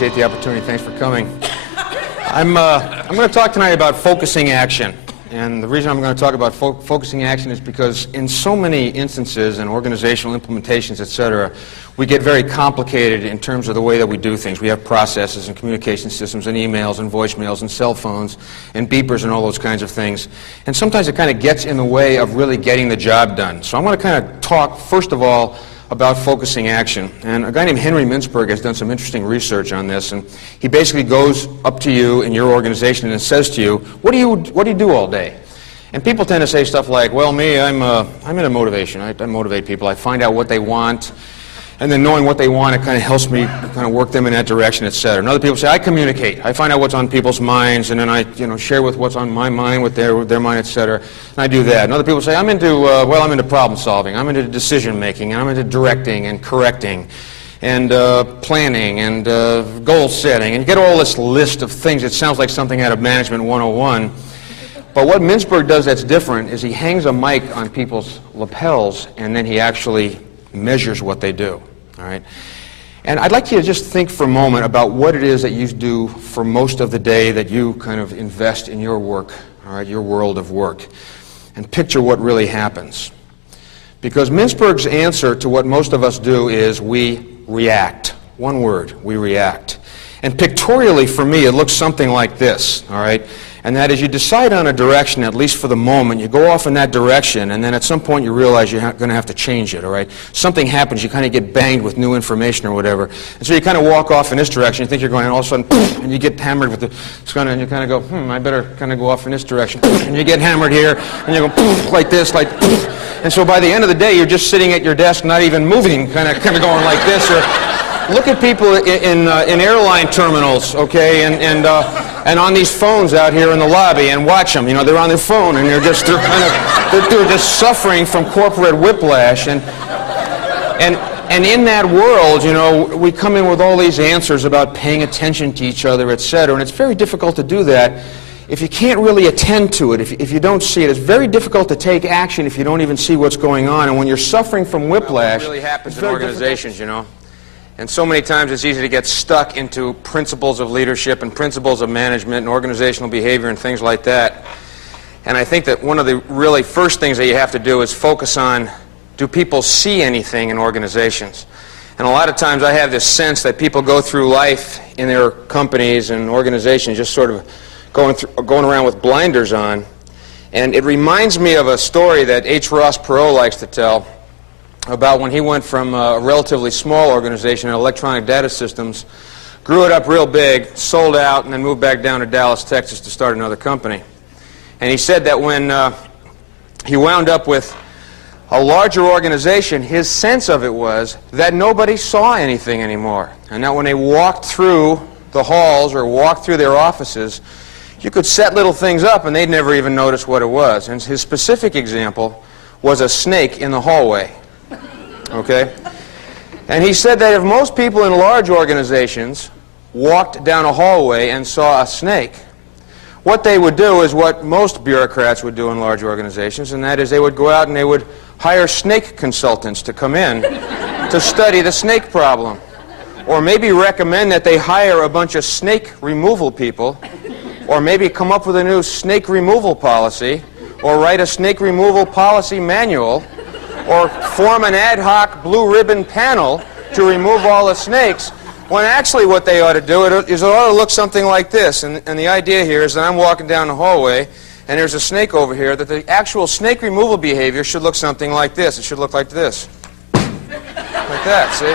appreciate the opportunity. Thanks for coming. I'm going to talk tonight about focusing action. And the reason I'm going to talk about focusing action is because in so many instances and organizational implementations, etc., we get very complicated in terms of the way that we do things. We have processes and communication systems and emails and voicemails and cell phones and beepers and all those kinds of things. And sometimes it kind of gets in the way of really getting the job done. So I'm going to kind of talk, first of all, about focusing action. And a guy named Henry Mintzberg has done some interesting research on this, and he basically goes up to you in your organization and says to you, what do you do all day? And people tend to say stuff like, well, me, I'm into motivation. I motivate people. I find out what they want, and then knowing what they want, it kind of helps me kind of work them in that direction, etc. And other people say, I communicate. I find out what's on people's minds, and then I share with what's on my mind, with their mind, etc. And I do that. And other people say, I'm into problem solving. I'm into decision making. And I'm into directing and correcting and planning and goal setting. And you get all this list of things. It sounds like something out of Management 101. But what Mintzberg does that's different is he hangs a mic on people's lapels, and then he actually measures what they do. All right? And I'd like you to just think for a moment about what it is that you do for most of the day that you kind of invest in your work, all right, your world of work, and picture what really happens. Because Mintzberg's answer to what most of us do is we react. One word, we react. And pictorially, for me, it looks something like this, all right? And that is, you decide on a direction, at least for the moment, you go off in that direction, and then at some point you realize you're going to have to change it, all right? Something happens, you kind of get banged with new information or whatever, and so you kind of walk off in this direction, you think you're going, and all of a sudden, poof, and you get hammered with and you kind of go, I better kind of go off in this direction, and you get hammered here, and you go, poof, like this, like, poof. And so by the end of the day, you're just sitting at your desk, not even moving, kind of going like this, or look at people in airline terminals, okay, and on these phones out here in the lobby, and watch them. They're on their phone, and they're just suffering from corporate whiplash, and in that world, we come in with all these answers about paying attention to each other, etc., and it's very difficult to do that if you can't really attend to it, if you don't see it. It's very difficult to take action if you don't even see what's going on, and when you're suffering from whiplash, it really happens in organizations, And so many times it's easy to get stuck into principles of leadership and principles of management and organizational behavior and things like that. And I think that one of the really first things that you have to do is focus on, do people see anything in organizations? And a lot of times I have this sense that people go through life in their companies and organizations just sort of going around with blinders on. And it reminds me of a story that H. Ross Perot likes to tell about when he went from a relatively small organization in electronic data systems, grew it up real big, sold out, and then moved back down to Dallas, Texas to start another company. And he said that when he wound up with a larger organization, his sense of it was that nobody saw anything anymore. And that when they walked through the halls or walked through their offices, you could set little things up and they'd never even notice what it was. And his specific example was a snake in the hallway. Okay? And he said that if most people in large organizations walked down a hallway and saw a snake, what they would do is what most bureaucrats would do in large organizations, and that is they would go out and they would hire snake consultants to come in to study the snake problem. Or maybe recommend that they hire a bunch of snake removal people, or maybe come up with a new snake removal policy, or write a snake removal policy manual, or form an ad hoc blue ribbon panel to remove all the snakes, when actually what they ought to do is it ought to look something like this. And the idea here is that I'm walking down the hallway, and there's a snake over here, that the actual snake removal behavior should look something like this. It should look like this. Like that, see?